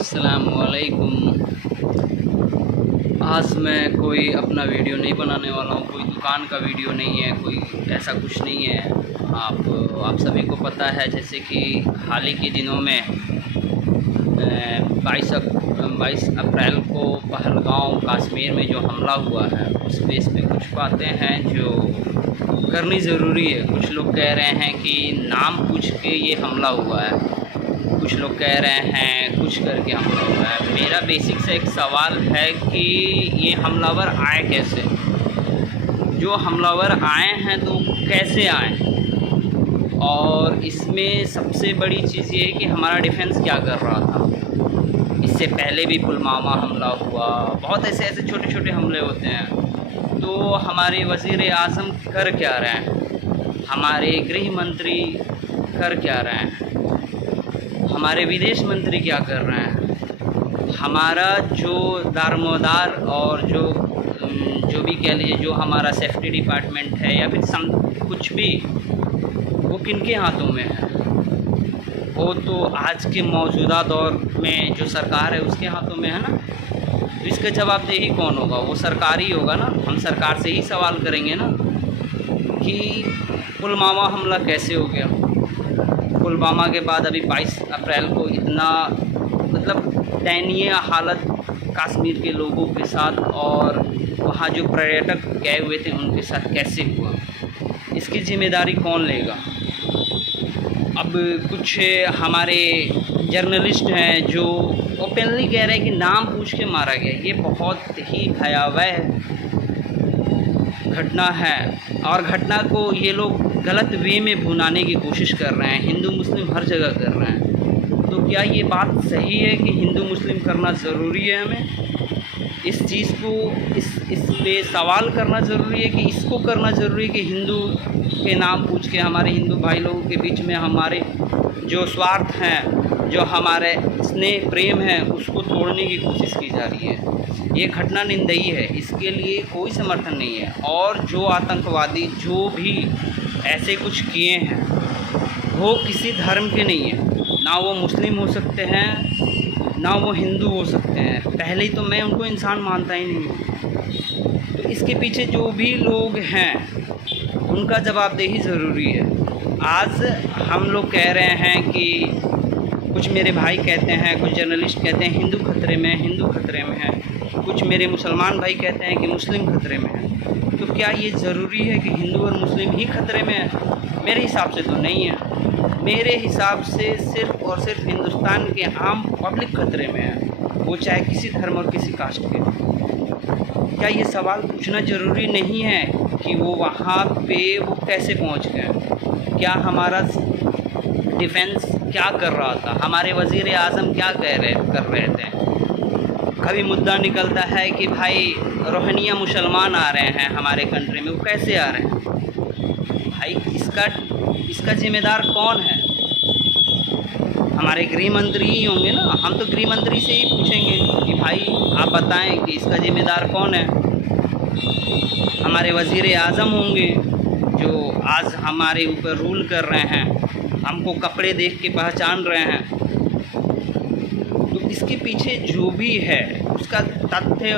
अस्सलामुअलैकुम। आज मैं कोई अपना वीडियो नहीं बनाने वाला हूँ, कोई दुकान का वीडियो नहीं है, कोई ऐसा कुछ नहीं है। आप सभी को पता है जैसे कि हाल ही के दिनों में 22 अप्रैल को पहलगाम कश्मीर में जो हमला हुआ है उस बेस पे कुछ बातें हैं जो करनी ज़रूरी है। कुछ लोग कह रहे हैं कि नाम पूछ के ये हमला हुआ है, कुछ लोग कह रहे हैं कुछ करके हमला हुआ है। मेरा बेसिक से एक सवाल है कि ये हमलावर आए कैसे, जो हमलावर आए हैं तो कैसे आए, और इसमें सबसे बड़ी चीज़ ये है कि हमारा डिफेंस क्या कर रहा था। इससे पहले भी पुलवामा हमला हुआ, बहुत ऐसे छोटे छोटे हमले होते हैं। तो हमारे वज़ीर आज़म कर क्या रहे हैं, हमारे गृह मंत्री कर क्या रहे हैं, हमारे विदेश मंत्री क्या कर रहे हैं, हमारा जो दारोमदार और जो भी कह लीजिए जो हमारा सेफ्टी डिपार्टमेंट है या फिर कुछ भी, वो किनके हाथों में है। वो तो आज के मौजूदा दौर में जो सरकार है उसके हाथों में है ना। तो इसका जवाबदेही कौन होगा, वो सरकार ही होगा ना। हम सरकार से ही सवाल करेंगे ना कि पुलवामा हमला कैसे हो गया। पुलवामा के बाद अभी 22 अप्रैल को इतना दयनीय हालत कश्मीर के लोगों के साथ और वहाँ जो पर्यटक गए हुए थे उनके साथ कैसे हुआ, इसकी जिम्मेदारी कौन लेगा। अब कुछ हमारे जर्नलिस्ट हैं जो ओपनली कह रहे हैं कि नाम पूछ के मारा गया। ये बहुत ही भयावह घटना है और घटना को ये लोग गलत वे में भुनाने की कोशिश कर रहे हैं। हिंदू मुस्लिम हर जगह कर रहे हैं। तो क्या ये बात सही है कि हिंदू मुस्लिम करना ज़रूरी है? हमें इस चीज़ को इस पे सवाल करना ज़रूरी है कि इसको करना ज़रूरी है कि हिंदू के नाम पूछ के हमारे हिंदू भाई लोगों के बीच में हमारे जो स्वार्थ हैं, जो हमारे स्नेह प्रेम है, उसको तोड़ने की कोशिश की जा रही है। ये घटना निंदनीय है, इसके लिए कोई समर्थन नहीं है। और जो आतंकवादी जो भी ऐसे कुछ किए हैं वो किसी धर्म के नहीं है, ना वो मुस्लिम हो सकते हैं ना वो हिंदू हो सकते हैं। पहले ही तो मैं उनको इंसान मानता ही नहीं हूँ। तो इसके पीछे जो भी लोग हैं उनका जवाबदेही ज़रूरी है। आज हम लोग कह रहे हैं कि कुछ मेरे भाई कहते हैं, कुछ जर्नलिस्ट कहते हैं हिंदू खतरे में, हिंदू खतरे में है, कुछ मेरे मुसलमान भाई कहते हैं कि मुस्लिम खतरे में है। तो क्या ये ज़रूरी है कि हिंदू और मुस्लिम ही खतरे में है? मेरे हिसाब से तो नहीं है। मेरे हिसाब से सिर्फ़ और सिर्फ हिंदुस्तान के आम पब्लिक खतरे में है, वो चाहे किसी धर्म और किसी कास्ट के। क्या ये सवाल पूछना ज़रूरी नहीं है कि वो वहाँ पे वो कैसे पहुँच गए, क्या हमारा डिफेंस क्या कर रहा था, हमारे वज़ीर आज़म क्या कर रहे थे। कभी मुद्दा निकलता है कि भाई रोहिंग्या मुसलमान आ रहे हैं हमारे कंट्री में, वो कैसे आ रहे हैं भाई, इसका जिम्मेदार कौन है? हमारे गृह मंत्री ही होंगे ना। हम तो गृह मंत्री से ही पूछेंगे कि भाई आप बताएं कि इसका जिम्मेदार कौन है। हमारे वज़ीर आज़म होंगे जो आज हमारे ऊपर रूल कर रहे हैं, हमको कपड़े देख के पहचान रहे हैं। तो इसके पीछे जो भी है उसका तथ्य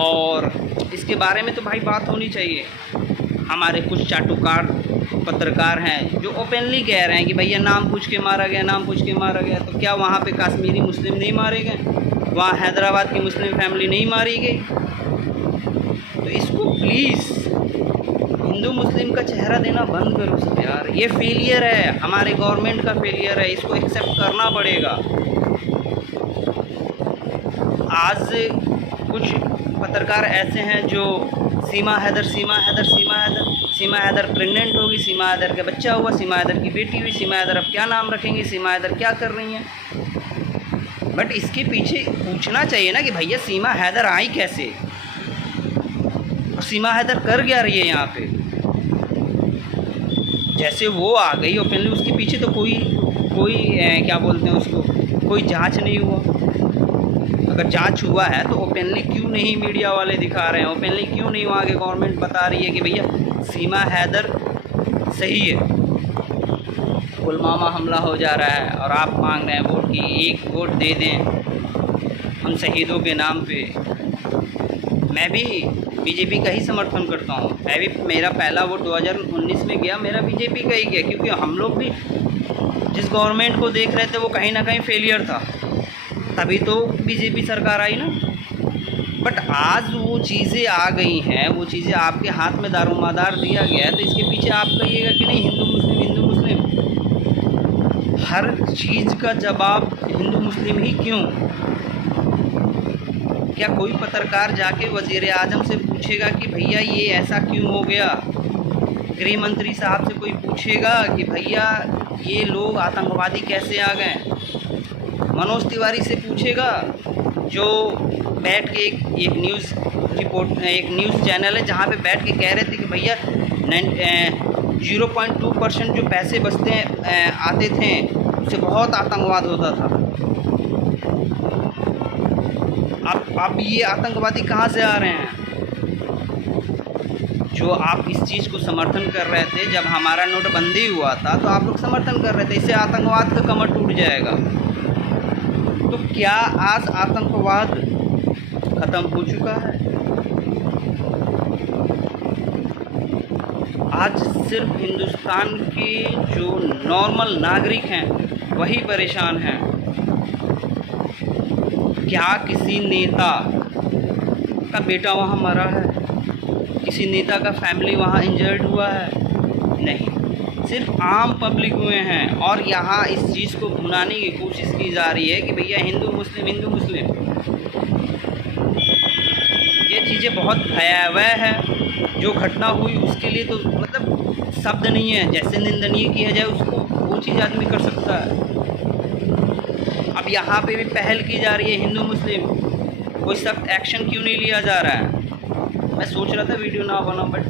और इसके बारे में तो भाई बात होनी चाहिए। हमारे कुछ चाटुकार पत्रकार हैं जो ओपनली कह रहे हैं कि भैया नाम पूछ के मारा गया, नाम पूछ के मारा गया। तो क्या वहाँ पे कश्मीरी मुस्लिम नहीं मारे गए? वहाँ हैदराबाद की मुस्लिम फैमिली नहीं मारी गई? तो इसको प्लीज़ हिंदू मुस्लिम का चेहरा देना बंद करो सब यार। ये फेलियर है, हमारे गवर्नमेंट का फेलियर है, इसको एक्सेप्ट करना पड़ेगा। आज कुछ पत्रकार ऐसे हैं जो सीमा हैदर प्रेग्नेंट होगी, सीमा हैदर का बच्चा हुआ, सीमा हैदर की बेटी हुई, सीमा हैदर अब क्या नाम रखेंगे, सीमा हैदर क्या कर रही हैं। बट इसके पीछे पूछना चाहिए ना कि भैया सीमा हैदर आई कैसे, और सीमा हैदर कर क्या रही है यहाँ पे। जैसे वो आ गई ओपनली, उसके पीछे तो कोई क्या बोलते हैं उसको, कोई जांच नहीं हुआ। अगर जांच हुआ है तो ओपनली क्यों नहीं मीडिया वाले दिखा रहे हैं, ओपनली क्यों नहीं वहाँ के गवर्नमेंट बता रही है कि भैया सीमा हैदर सही है। पुलवामा हमला हो जा रहा है और आप मांग रहे हैं वोट की, एक वोट दे दें उन शहीदों के नाम पे। मैं भी बीजेपी का ही समर्थन करता हूँ। मैं भी, मेरा पहला वोट 2019 में गया, मेरा बीजेपी का ही गया, क्योंकि हम लोग भी जिस गवर्नमेंट को देख रहे थे वो कहीं ना कहीं फेलियर था, तभी तो बीजेपी सरकार आई ना। बट आज वो चीज़ें आ गई हैं, वो चीज़ें आपके हाथ में दारोमदार दिया गया है, तो इसके पीछे आप कहिएगा कि नहीं हिंदू मुस्लिम हिंदू मुस्लिम, हर चीज़ का जवाब हिंदू मुस्लिम ही क्यों? क्या कोई पत्रकार जाके वज़ीर आज़म से पूछेगा कि भैया ये ऐसा क्यों हो गया? गृह मंत्री साहब से कोई पूछेगा कि भैया ये लोग आतंकवादी कैसे आ गए? मनोज तिवारी से पूछेगा जो बैठ के एक न्यूज़ रिपोर्ट, एक न्यूज़ चैनल है जहाँ पे बैठ के कह रहे थे कि भैया 0.2% जो पैसे बचते आते थे उससे बहुत आतंकवाद होता था। अब ये आतंकवादी कहाँ से आ रहे हैं? जो आप इस चीज़ को समर्थन कर रहे थे, जब हमारा नोटबंदी हुआ था तो आप लोग समर्थन कर रहे थे, इससे आतंकवाद का कमर टूट जाएगा। तो क्या आज आतंकवाद ख़त्म हो चुका है? आज सिर्फ हिंदुस्तान के जो नॉर्मल नागरिक हैं वही परेशान हैं। क्या किसी नेता का बेटा वहाँ मरा है? किसी नेता का फैमिली वहाँ इंजर्ड हुआ है? नहीं, सिर्फ आम पब्लिक हुए हैं। और यहाँ इस चीज़ को भुनाने की कोशिश की जा रही है कि भैया हिंदू मुस्लिम हिंदू मुस्लिम। ये चीज़ें बहुत भयावह है। जो घटना हुई उसके लिए तो मतलब शब्द नहीं है, जैसे निंदनीय किया जाए उसको वो चीज़ आदमी कर सकता है। अब यहाँ पे भी पहल की जा रही है हिंदू मुस्लिम, कोई सख्त एक्शन क्यों नहीं लिया जा रहा है? मैं सोच रहा था वीडियो ना बनाऊं, बट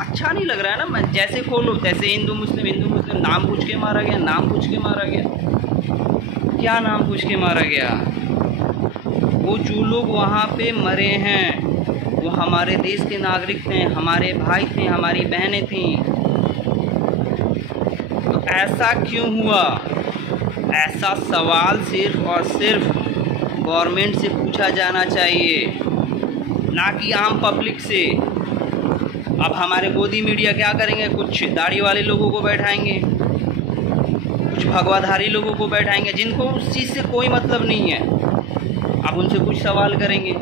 अच्छा नहीं लग रहा है ना। मैं जैसे खोलो तैसे हिंदू मुस्लिम नाम पूछ के मारा गया, नाम पूछ के मारा गया। क्या नाम पूछ के मारा गया? वो जो लोग वहाँ पे मरे हैं वो हमारे देश के नागरिक थे, हमारे भाई थे, हमारी बहनें थीं। तो ऐसा क्यों हुआ? ऐसा सवाल सिर्फ और सिर्फ गवर्नमेंट से पूछा जाना चाहिए, ना कि आम पब्लिक से। अब हमारे गोदी मीडिया क्या करेंगे? कुछ दाढ़ी वाले लोगों को बैठाएंगे, कुछ भगवाधारी लोगों को बैठाएंगे जिनको उस चीज़ से कोई मतलब नहीं है। अब उनसे कुछ सवाल करेंगे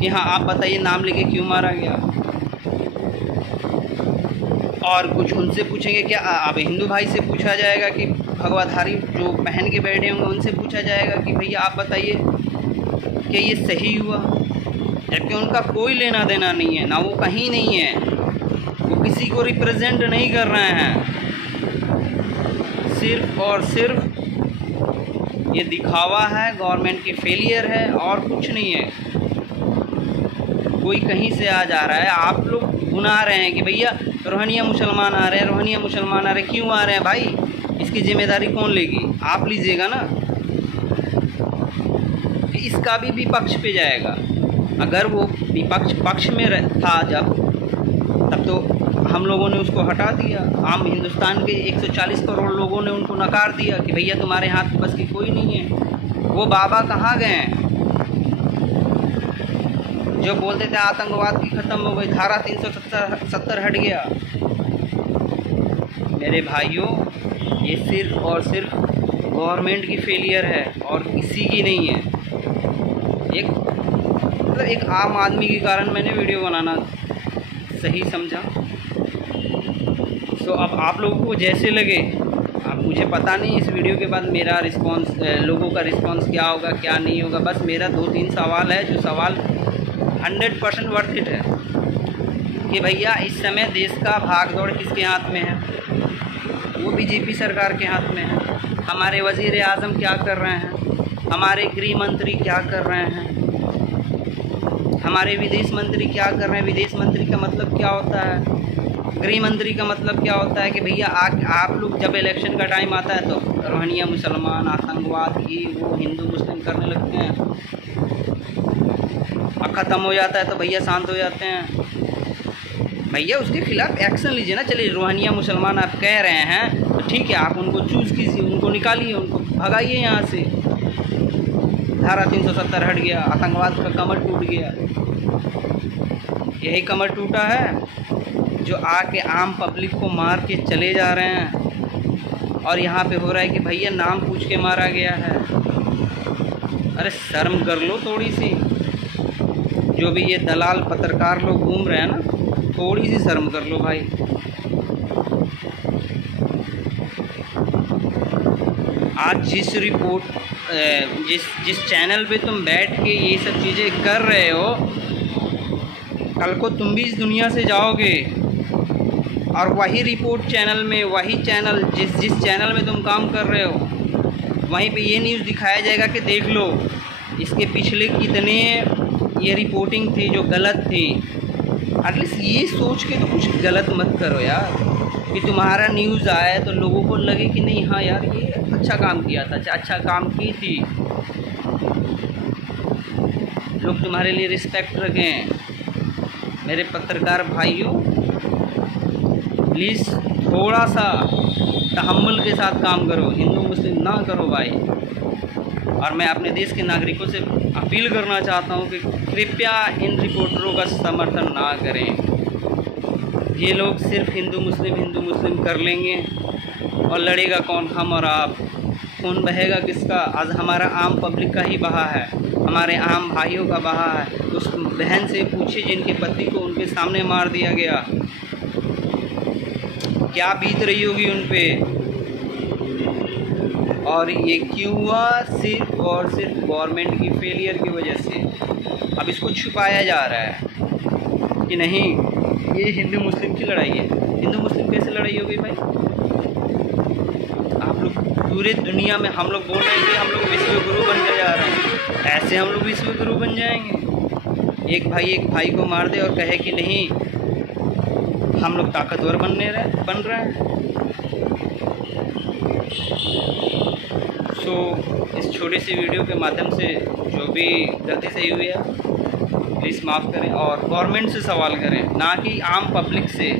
कि हाँ आप बताइए नाम लेके क्यों मारा गया, और कुछ उनसे पूछेंगे क्या? अब हिंदू भाई से पूछा जाएगा कि भगवाधारी जो पहन के बैठे होंगे उनसे पूछा जाएगा कि भैया आप बताइए क्या ये सही हुआ? जबकि उनका कोई लेना देना नहीं है, ना वो कहीं नहीं है, वो किसी को रिप्रेजेंट नहीं कर रहे हैं। सिर्फ और सिर्फ ये दिखावा है, गवर्नमेंट की फेलियर है और कुछ नहीं है। कोई कहीं से आ जा रहा है, आप लोग भुना रहे हैं कि भैया रोहिंग्या मुसलमान आ रहे हैं, रोहिंग्या मुसलमान आ रहे हैं। क्यों आ रहे हैं भाई? इसकी जिम्मेदारी कौन लेगी? आप लीजिएगा ना। इसका भी विपक्ष पे जाएगा। अगर वो विपक्ष पक्ष में था जब, तब तो हम लोगों ने उसको हटा दिया। आम हिंदुस्तान के 140 करोड़ लोगों ने उनको नकार दिया कि भैया तुम्हारे हाथ बस की कोई नहीं है। वो बाबा कहाँ गए जो बोलते थे आतंकवाद की ख़त्म हो गई, धारा 370 हट गया? मेरे भाइयों, ये सिर्फ और सिर्फ गवर्नमेंट की फेलियर है और किसी की नहीं है। एक आम आदमी के कारण मैंने वीडियो बनाना सही समझा। तो अब आप लोगों को जैसे लगे, अब मुझे पता नहीं इस वीडियो के बाद मेरा रिस्पांस, लोगों का रिस्पांस क्या होगा क्या नहीं होगा। बस मेरा 2-3 सवाल है, जो सवाल 100% वर्थ इट है कि भैया इस समय देश का भागदौड़ किसके हाथ में है? वो बीजेपी सरकार के हाथ में है। हमारे वज़ीर आज़म क्या कर रहे हैं? हमारे गृह मंत्री क्या कर रहे हैं? हमारे विदेश मंत्री क्या कर रहे हैं? विदेश मंत्री का मतलब क्या होता है? गृह मंत्री का मतलब क्या होता है कि भैया आप लोग जब इलेक्शन का टाइम आता है तो रोहिंग्या मुसलमान, आतंकवाद, ये वो हिंदू मुस्लिम करने लगते हैं, और ख़त्म हो जाता है तो भैया शांत हो जाते हैं। भैया उसके खिलाफ एक्शन लीजिए ना। चलिए रोहिंग्या मुसलमान आप कह रहे हैं तो ठीक है, आप उनको चूज़ कीजिए, उनको निकालिए, उनको भगाइए यहाँ से। धारा 370 हट गया, आतंकवाद का कमर टूट गया। यही कमर टूटा है जो आके आम पब्लिक को मार के चले जा रहे हैं। और यहाँ पे हो रहा है कि भैया नाम पूछ के मारा गया है। अरे शर्म कर लो थोड़ी सी। जो भी ये दलाल पत्रकार लोग घूम रहे हैं ना, थोड़ी सी शर्म कर लो भाई। आज जिस चैनल पे तुम बैठ के ये सब चीज़ें कर रहे हो, कल को तुम भी इस दुनिया से जाओगे और वही रिपोर्ट चैनल में, वही चैनल जिस चैनल में तुम काम कर रहे हो, वहीं पे ये न्यूज़ दिखाया जाएगा कि देख लो इसके पिछले कितने ये रिपोर्टिंग थी जो गलत थी। एटलीस्ट ये सोच के तो कुछ गलत मत करो यार, कि तुम्हारा न्यूज़ आए तो लोगों को लगे कि नहीं हाँ यार ये अच्छा काम किया था, अच्छा काम की थी, लोग तुम्हारे लिए रिस्पेक्ट रखें। मेरे पत्रकार भाइयों, प्लीज़ थोड़ा सा तहम्मुल के साथ काम करो, हिंदू मुस्लिम ना करो भाई। और मैं अपने देश के नागरिकों से अपील करना चाहता हूँ कि कृपया इन रिपोर्टरों का समर्थन ना करें। ये लोग सिर्फ हिंदू मुस्लिम कर लेंगे और लड़ेगा कौन? हम और आप। खून बहेगा किसका? आज हमारा आम पब्लिक का ही बहा है, हमारे आम भाइयों का बहा है। उस बहन से पूछिए जिनके पति को उनके सामने मार दिया गया, क्या बीत रही होगी उन पे। और ये क्यों हुआ? सिर्फ और सिर्फ गवर्नमेंट की फेलियर की वजह से। अब इसको छुपाया जा रहा है कि नहीं ये हिंदू मुस्लिम की लड़ाई है। हिंदू मुस्लिम कैसे लड़ाई हो गई भाई? आप लोग पूरे दुनिया में, हम लोग बोल रहे हैं कि हम लोग विश्व गुरु बनने जा रहे हैं, ऐसे हम लोग विश्व गुरु बन जाएंगे? एक भाई को मार दे और कहे कि नहीं हम लोग ताकतवर बन रहे हैं। इस छोटी सी वीडियो के माध्यम से जो भी गलती सही हुई है प्लीज़ माफ़ करें और गवर्नमेंट से सवाल करें, ना कि आम पब्लिक से।